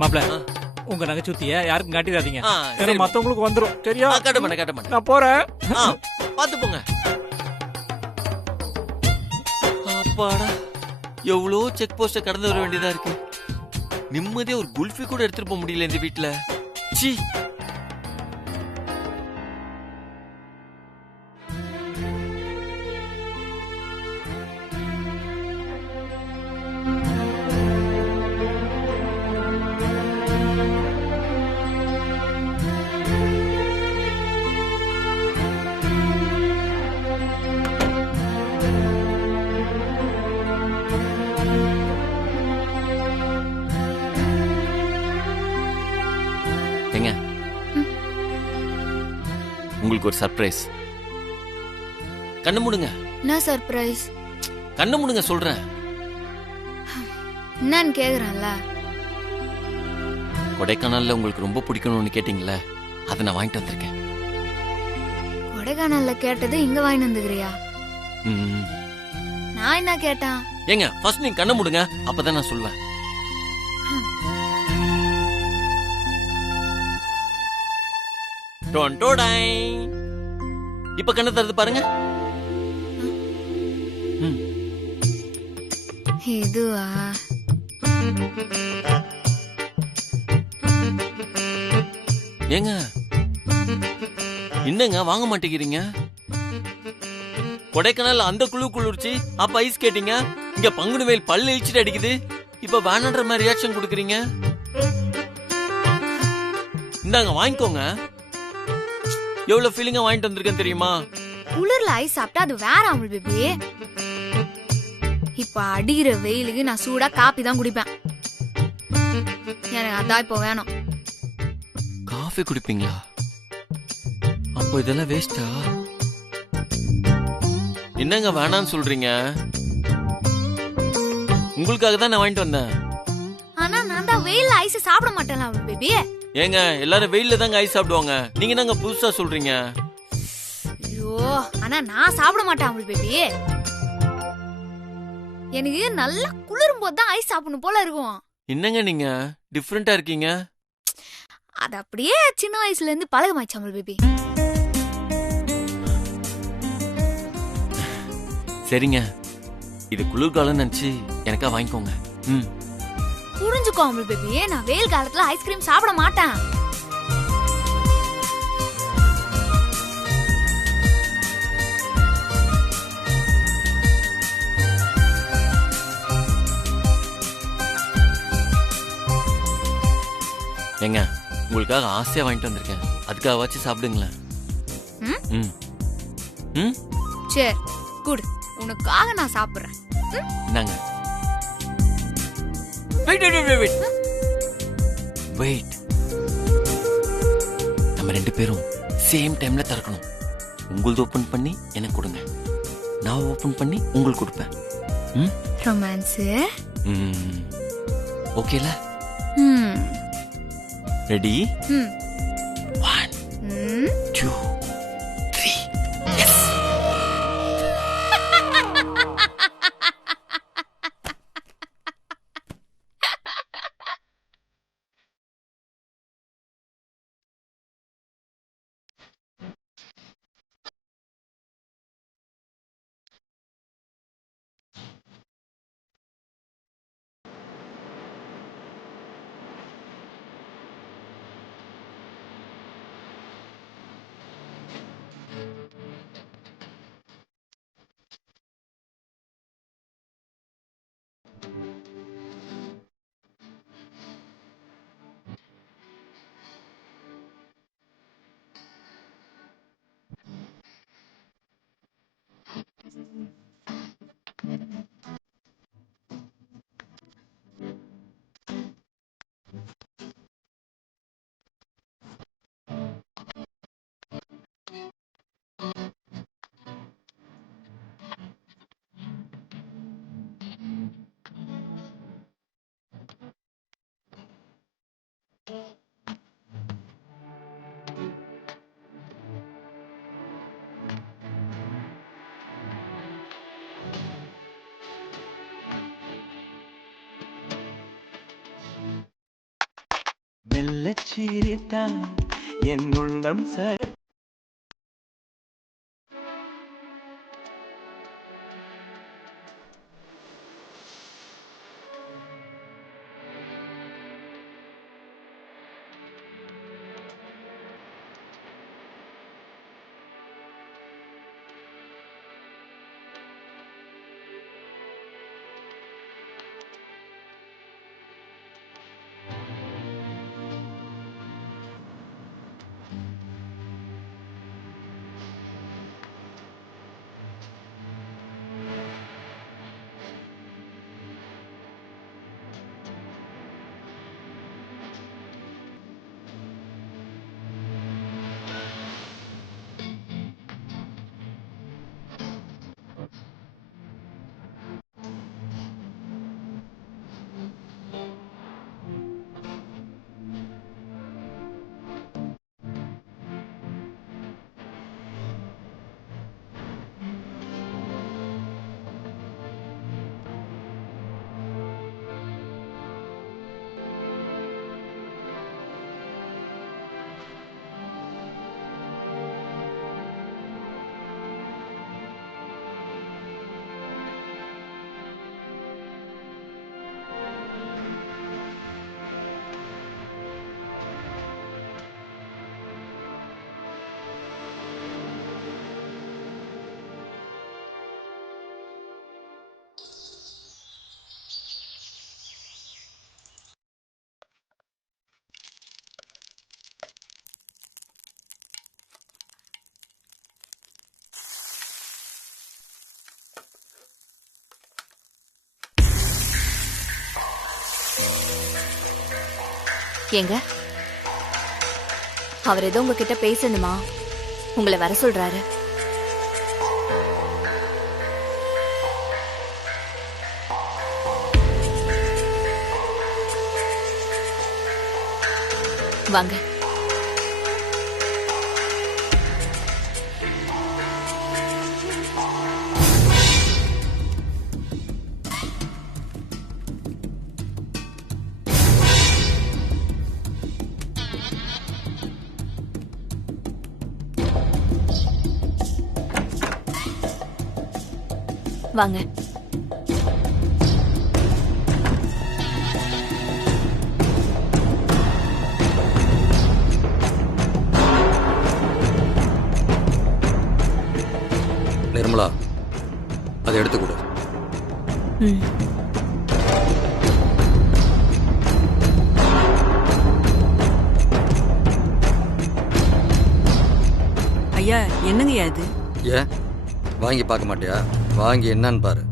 மாப்ள உங்க நகைச்சுத்திய யாருக்கும் காட்டிடாதீங்க. சரி, மத்தவங்களுக்கு வந்துரும். சரியா? காட்ட மாட்டேன். நான் போறேன். பாத்து போங்க. அப்பாடா, எவ்வளோ செக் போஸ்ட கடந்து வர வேண்டியதா இருக்கு. நிம்மதியா ஒரு குல்ஃபி கூட எடுத்துட்டு போக முடியல இந்த வீட்டுல. சீ. உங்களுக்கு ஒரு சர்ப்ரைஸ். கண்ணு மூடுங்க. என்ன சர்ப்ரைஸ்? கண்ணு மூடுங்க சொல்றேன். என்னன்னு கேக்குறேன்ல. கொடைக்கானல்ல உங்களுக்கு ரொம்ப பிடிக்கணும்னு கேட்டீங்கல்ல, அதை நான் வாங்கிட்டு வந்திருக்கேன். கொடைக்கானல்ல கேட்டது இங்க வாங்கிட்டு வந்துக்கிறியா? நான் என்ன கேட்டேன்? ஏங்க ஃபர்ஸ்ட் நீங்க கண்ணு மூடுங்க, அப்பதான் நான் சொல்வேன். இப்ப கண்ணு தருது பாருங்க. இதுவா? ஏங்க என்னங்க வாங்க மாட்டேங்கிறீங்க? கொடைக்கானல் அந்த குளிர்ச்சி, அப்ப ஐஸ் கேட்டீங்க. இங்க பங்குனி வெயில் பல்லு இழிச்சிட்டு அடிக்குது. இப்ப வேணான்ற மாதிரி ரியாக்ஷன் கொடுக்குறீங்க. இந்தாங்க வாங்கிக்கோங்க. எவ்வளவு ஃபீலிங்கா வாங்கிட்டு வந்திருக்கேன் தெரியுமா? குளிர்ல ஐஸ் சாப்பிட்டா அது வேற அமுல் பேபி. இப்ப அடிக்கிற வெயிலுக்கு நான் சூடா காபி தான் குடிப்பேன். எனக்கு அதான் இப்போ வேணும். காஃபி குடிப்பீங்களா? அப்போ இதெல்லாம் வேஸ்டா? என்னங்க வேணான்னு சொல்றீங்க? உங்களுக்காக தான் நான் வாங்கிட்டு வந்தேன். ஆனா நான் தான் வெயில்ல ஐஸ் சாப்பிட மாட்டேன்ல அமுல் பேபி. ஏங்க எல்லாரும் வெயில்ல தாங்க ஐஸ் சாப்பிடுவாங்க. நீங்க என்னங்க புதுசா சொல்றீங்க? ஐயோ, ஆனா நான் சாப்பிட மாட்டேன் அமுல் பேபி. எனக்கு நல்லா குளிரும் போது தான் ஐஸ் சாப்பிடணும் போல இருக்கும். என்னங்க நீங்க டிஃபரெண்டா இருக்கீங்க? அது அப்படியே சின்ன வயசுல இருந்து பழகமாச்சு அமுல் பேபி. சரிங்க, இது குளிர்காலம் நினைச்சு எனக்கா வாங்கிக்கோங்க. புரிஞ்சுக்கோ அமுல் பேபி, நான் வெயில் காலத்துல ஐஸ்கிரீம் சாப்பிட மாட்டேன். ஏங்க உங்களுக்காக ஆசையா வாங்கிட்டு வந்திருக்கேன். அதுக்காக வச்சு சாப்பிடுங்களேன். சரி குடு, உனக்காக நான் சாப்பிடுறேன். என்னங்க? வெயிட். நம்ம ரெண்டு பேரும் சேம் டைம்ல திறக்கணும். உங்களது ஓபன் பண்ணி எனக்கு கொடுங்க, நான் ஓபன் பண்ணி உங்களுக்கு கொடுப்பேன். ரொமான்ஸ். ஓகேல? ரெடி? 1 2 3 எஸ். மெல்ல சிரித்தான் என் உள்ளம் ஏங்க, அவர் ஏதோ உங்ககிட்ட பேசணுமா? உங்களை வர சொல்றாரு. வாங்க. வாங்க. நிர்மலா, அதை எடுத்து கொடு. ஐயா, என்னங்கய்யா இது? ஏன் வாங்கி பார்க்க மாட்டியா? வாங்கி என்னன்னு பாரு.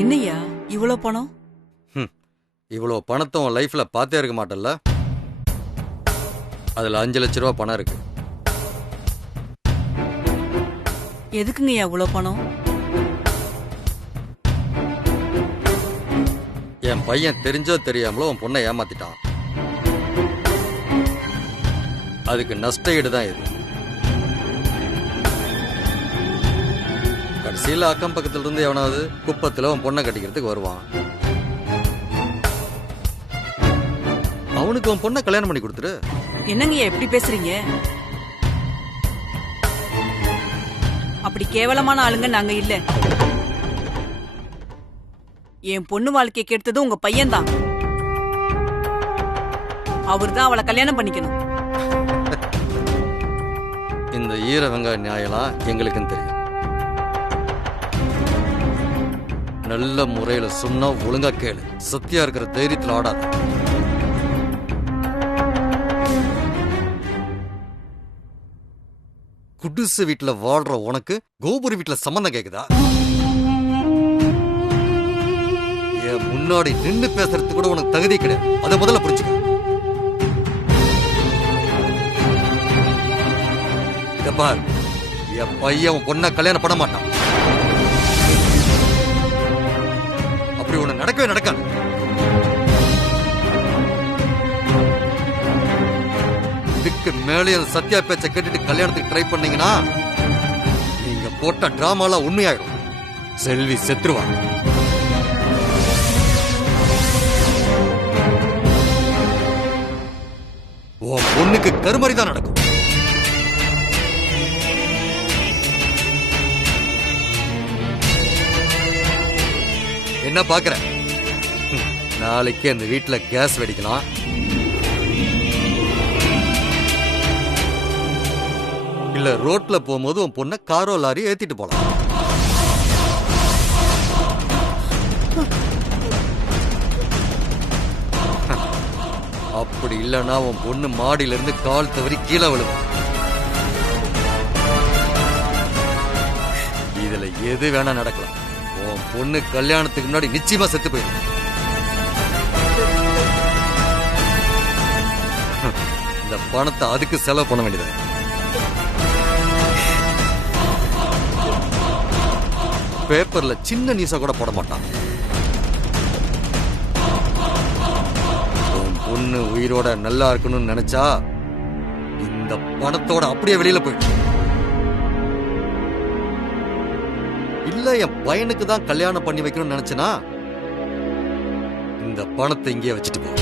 என்னய்யா இவ்வளவு பணம்? இவ்வளவு பணத்தை உன் லைஃப்ல பார்த்தே இருக்க மாட்டல்ல? அதுல 5 லட்ச ரூபா பணம் இருக்கு. எதுக்குங்கய்யா இவ்வளவு பணம்? என் பையன் தெரிஞ்சோ தெரியாமலோ உன் பொண்ணை ஏமாத்திட்டான். அதுக்கு நஷ்ட ஈடு தான் இது. கடைசியில் அக்கம் பக்கத்துல இருந்து எவனாவது குப்பத்துல உன் பொண்ணை கட்டிக்கிறதுக்கு வருவான். அவனுக்கு உன் பொண்ணை கல்யாணம் பண்ணி கொடுத்துரு. என்னங்கய்யா எப்படி பேசுறீங்க? அப்படி கேவலமான ஆளுங்க நாங்க இல்ல. என் பொண்ணு வாழ்க்கையை கெடுத்தது உங்க பையன்தான். அவர் தான் அவளை கல்யாணம் பண்ணிக்கணும். இந்த ஈர வெங்காய நியாயம்லாம் எங்களுக்கும் தெரியும். நல்ல முறையில சொன்னா ஒழுங்கா கேளு. சத்தியா இருக்கிற தைரியத்தில் ஆடாத. குடிசு வீட்டுல வாழ்ற உனக்கு கோபுரி வீட்டுல சம்பந்தம் கேக்குதா? என் முன்னாடி நின்று பேசுறதுக்கு கூட உனக்கு தகுதி கிடையாது. அதை முதல்ல புரிஞ்சுக்க. இத பார், என் பையன் பொண்ணை கல்யாணம் பண்ண மாட்டான். நடக்கவே நடக்காது. இதுக்கு மேலே அந்த சத்யா பேச்சை கேட்டுட்டு கல்யாணத்துக்கு ட்ரை பண்ணீங்கன்னா நீங்க போட்ட டிராமாலாம் உண்மையாயிடும். செல்வி செத்துருவா. உன் பொண்ணுக்கு கருமறை தான் நடக்கும். என்ன பாக்குற? நாளைக்கு அந்த வீட்டுல கேஸ் வெடிக்கலாம். இல்ல ரோட்ல போகும்போது உன் பொண்ண காரோ லாரி ஏத்திட்டு போலாம். அப்படி இல்லைன்னா உன் பொண்ணு மாடியில இருந்து கால் தவறி கீழே விழுவும். இதுல எது வேணா நடக்கலாம். உன் பொண்ணு கல்யாணத்துக்கு முன்னாடி நிச்சயமா செத்து போயிடும். இந்த பணத்தை அதுக்கு செலவு பண்ண வேண்டியது. பேப்பர்ல சின்ன நியூஸா கூட போட மாட்டான். உன் பொண்ணு உயிரோட நல்லா இருக்கணும்னு நினைச்சா இந்த பணத்தோட அப்படியே வெளியில போயிடும். இல்ல என் பையனுக்கு தான் கல்யாணம் பண்ணி வைக்கணும்னு நினைச்சனா இந்த பணத்தை இங்கேயே வச்சுட்டு போ.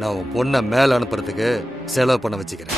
நான் உன் பொண்ணை மேல அனுப்புறதுக்கு செலவு பண்ண வச்சுக்கிறேன்.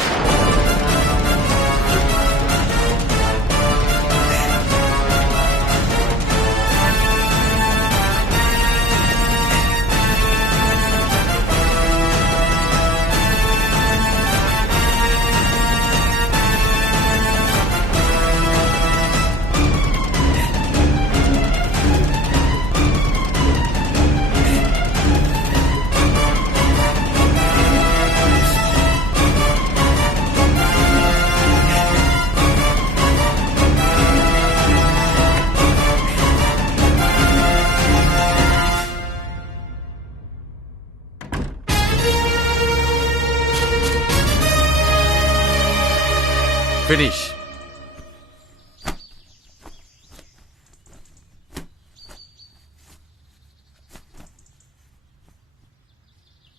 Finish.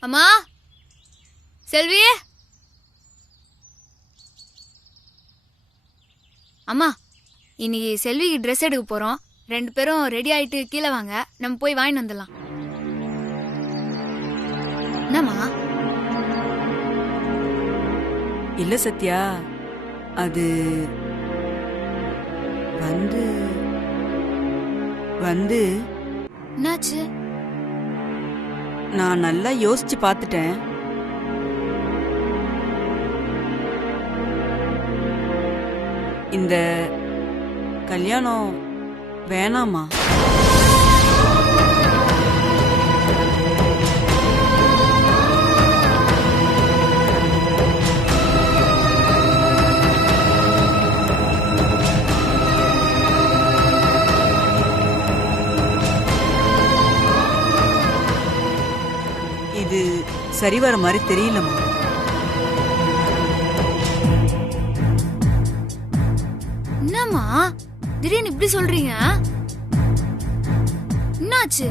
அம்மா, செல்வி, அம்மா, இன்னைக்கு செல்விக்கு ட்ரெஸ் எடுக்க போறோம். 2 பேரும் ரெடி ஆயிட்டு கீழே வாங்க, நம்ம போய் வாங்கிட்டு வந்துடலாம். என்னம்மா? இல்ல சத்யா, அது வந்து வந்து என்னாச்சு? நான் நல்லா யோசிச்சு பார்த்துட்டேன். இந்த கல்யாணம் வேணாமா? இது சரி வர மாதிரி தெரியலமா. என்னம்மா திடீர்னு இப்படி சொல்றீங்க? என்னாச்சு?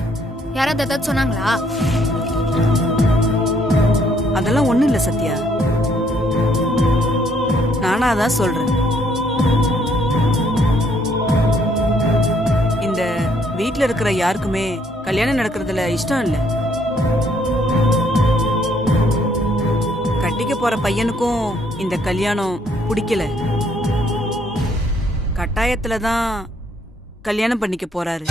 யாராவது ஏதாவது சொன்னாங்களா? அதெல்லாம் ஒண்ணும் இல்ல சத்யா, நானா தான் சொல்றேன். இந்த வீட்ல இருக்கிற யாருக்குமே கல்யாணம் நடக்கிறதுல இஷ்டம் இல்ல. கட்டிக்க போற பையனுக்கும் இந்த கல்யாணம் பிடிக்கல. கட்டாயத்துல தான் கல்யாணம் பண்ணிக்க போறாரு.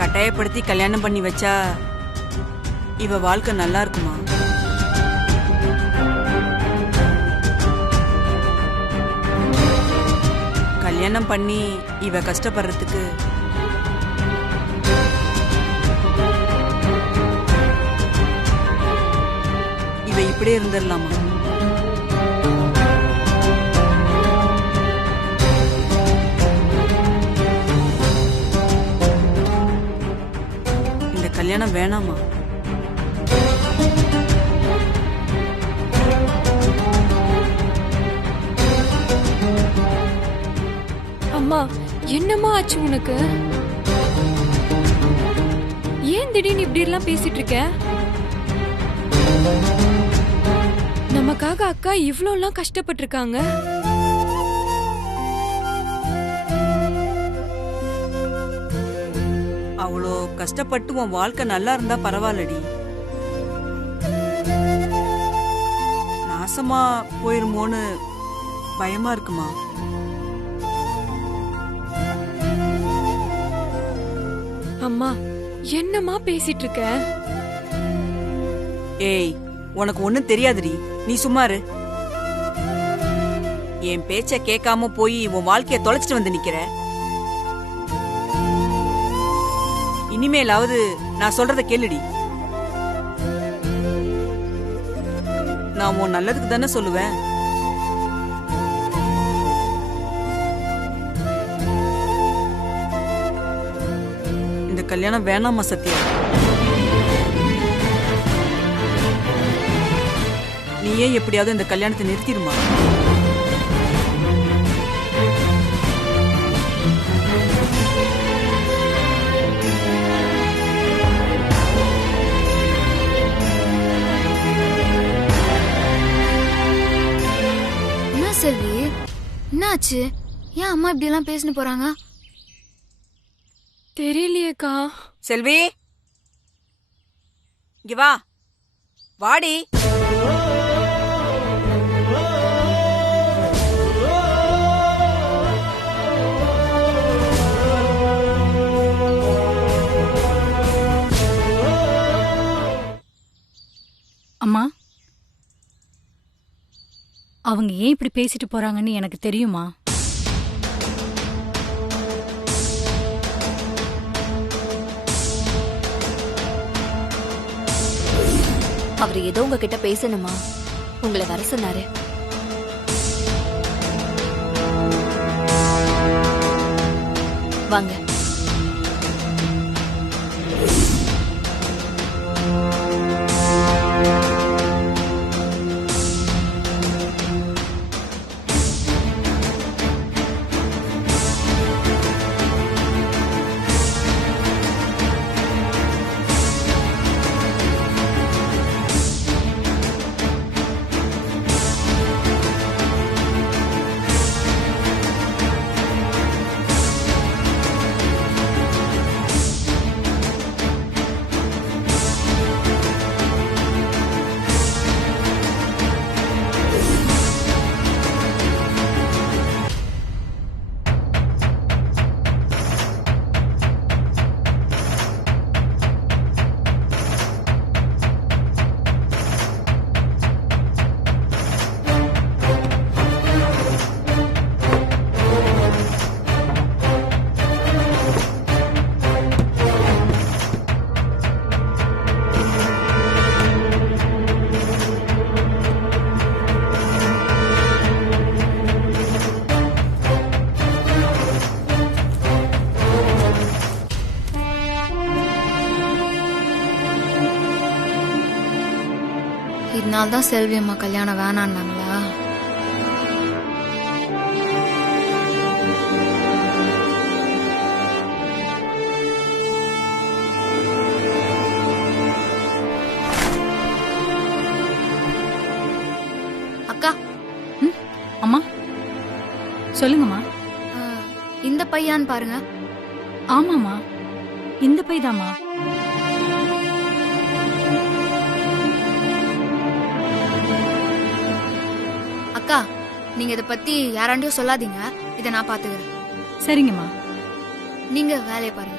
கட்டாயப்படுத்தி கல்யாணம் பண்ணி வச்சா இவ வாழ்க்கை நல்லா இருக்குமா? கல்யாணம் பண்ணி இவ கஷ்டப்படுறதுக்கு இவ இப்படியே இருந்துடலாமா? இந்த கல்யாணம் வேணாமா? என்னம்மா ஆச்சு உனக்கு? ஏன் திடீர்னு இப்படி எல்லாம் பேசிட்டு இருக்க? நமக்காக அக்கா இவ்ளோ எல்லாம் கஷ்டப்பட்டிருக்காங்க. அவ்வளோ கஷ்டப்பட்டு உன் வாழ்க்கை நல்லா இருந்தா பரவாயில்லடி. நாசமா போயிருமோன்னு பயமா இருக்குமா? அம்மா என்னம்மா பேசிட்டு இருக்க? ஏய், உனக்கு ஒண்ணும் தெரியாதுடி, நீ சும்மாரு. என் பேச்ச கேட்காம போய் உன் வாழ்க்கைய தொலைச்சிட்டு வந்து நிக்கிற. இனிமேலாவது நான் சொல்றத கேளுடி. நான் உன் நல்லதுக்கு தானே சொல்லுவேன். இந்த கல்யாணம் வேணாமா சத்யா? நீயே எப்படியாவது இந்த கல்யாணத்தை நிறுத்திடுமா? என்ன செல்வி, என்னாச்சு? ஏன் அம்மா இப்படி எல்லாம் பேசிட்டு போறாங்க? தெரியலையேக்கா. செல்வி, இங்க வா. வாடி. அம்மா, அவங்க ஏன் இப்படி பேசிட்டு போறாங்கன்னு எனக்கு தெரியுமா? அவர் ஏதோ உங்ககிட்ட பேசணுமா? உங்களை வர சொன்னாரு. வாங்க. இதனால தான் செல்வி அம்மா கல்யாணம் வேணான்னாங்களா? அக்கா. அம்மா சொல்லுங்கம்மா. இந்த பையான்னு பாருங்க. ஆமாமா, இந்த பைதாம்மா. அக்கா, நீங்க இத பத்தி யாராண்டியும் சொல்லாதீங்க. இத நான் பாத்துக்கிறேன். சரிங்கம்மா, நீங்க வேலையை பாருங்க.